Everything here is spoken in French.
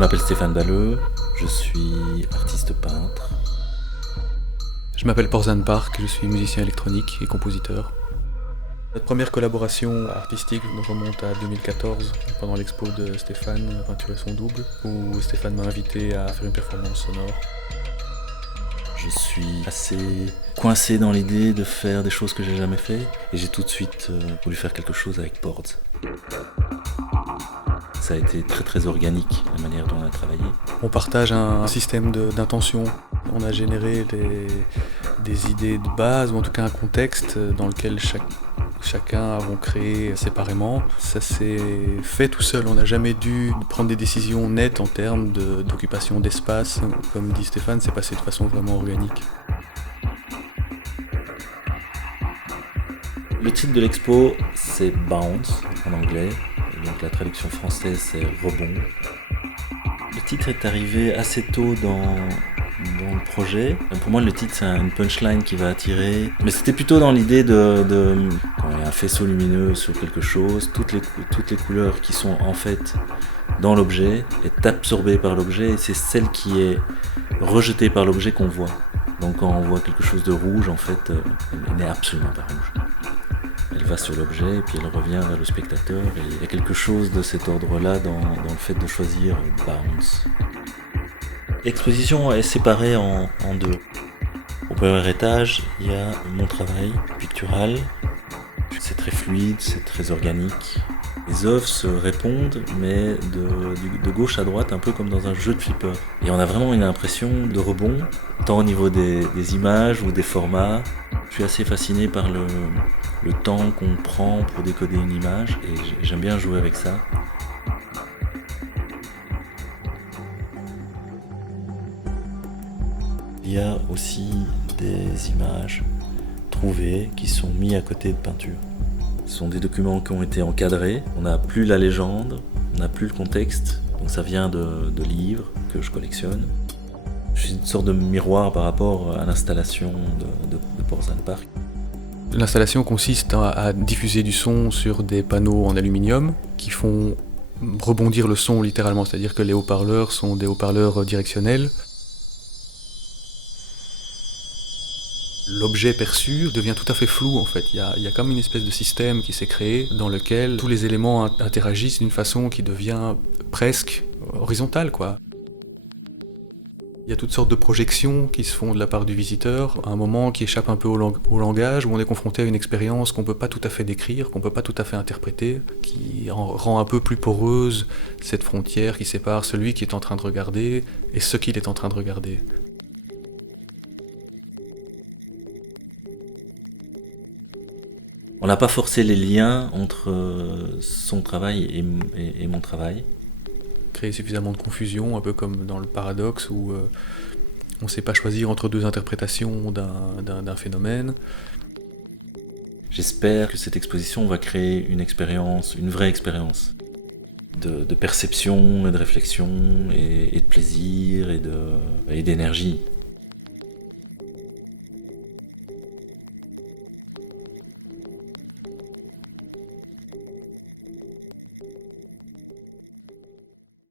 m'appelle Stéphane Balleux, je suis artiste peintre. Je m'appelle Porzan Park, je suis musicien électronique et compositeur. Notre première collaboration artistique nous remonte à 2014, pendant l'expo de Stéphane, Peinture et son double, où Stéphane m'a invité à faire une performance sonore. Je suis assez coincé dans l'idée de faire des choses que j'ai jamais fait et j'ai tout de suite voulu faire quelque chose avec Porz. Ça a été très très organique la manière dont on a travaillé. On partage un système d'intention. On a généré des idées de base, ou en tout cas un contexte dans lequel chacun avons créé séparément. Ça s'est fait tout seul, on n'a jamais dû prendre des décisions nettes en termes d'occupation d'espace. Comme dit Stéphane, c'est passé de façon vraiment organique. Le titre de l'expo, c'est Bounce en anglais, et donc la traduction française c'est Rebond. Le titre est arrivé assez tôt dans le projet. Pour moi, le titre, c'est une punchline qui va attirer. Mais c'était plutôt dans l'idée quand il y a un faisceau lumineux sur quelque chose, toutes les couleurs qui sont en fait dans l'objet est absorbée par l'objet et c'est celle qui est rejetée par l'objet qu'on voit. Donc quand on voit quelque chose de rouge, en fait, elle n'est absolument pas rouge. Elle va sur l'objet et puis elle revient vers le spectateur. Et il y a quelque chose de cet ordre-là dans le fait de choisir Bounce. L'exposition est séparée en deux. Au premier étage, il y a mon travail pictural. C'est très fluide, c'est très organique. Les œuvres se répondent, mais de gauche à droite, un peu comme dans un jeu de flipper. Et on a vraiment une impression de rebond, tant au niveau des images ou des formats. Je suis assez fasciné par le temps qu'on prend pour décoder une image, et j'aime bien jouer avec ça. Il y a aussi des images trouvées qui sont mises à côté de peintures. Ce sont des documents qui ont été encadrés, on n'a plus la légende, on n'a plus le contexte, donc ça vient de livres que je collectionne. Je suis une sorte de miroir par rapport à l'installation de Porzan Park. L'installation consiste à diffuser du son sur des panneaux en aluminium qui font rebondir le son littéralement, c'est-à-dire que les haut-parleurs sont des haut-parleurs directionnels. L'objet perçu devient tout à fait flou en fait. Il y a comme une espèce de système qui s'est créé dans lequel tous les éléments interagissent d'une façon qui devient presque horizontale, quoi. Il y a toutes sortes de projections qui se font de la part du visiteur, à un moment qui échappe un peu au langage, où on est confronté à une expérience qu'on ne peut pas tout à fait décrire, qu'on ne peut pas tout à fait interpréter, qui rend un peu plus poreuse cette frontière qui sépare celui qui est en train de regarder et ce qu'il est en train de regarder. On n'a pas forcé les liens entre son travail et mon travail. Créer suffisamment de confusion, un peu comme dans le paradoxe où on ne sait pas choisir entre deux interprétations d'un phénomène. J'espère que cette exposition va créer une expérience, une vraie expérience de perception et de réflexion et de plaisir et d'énergie.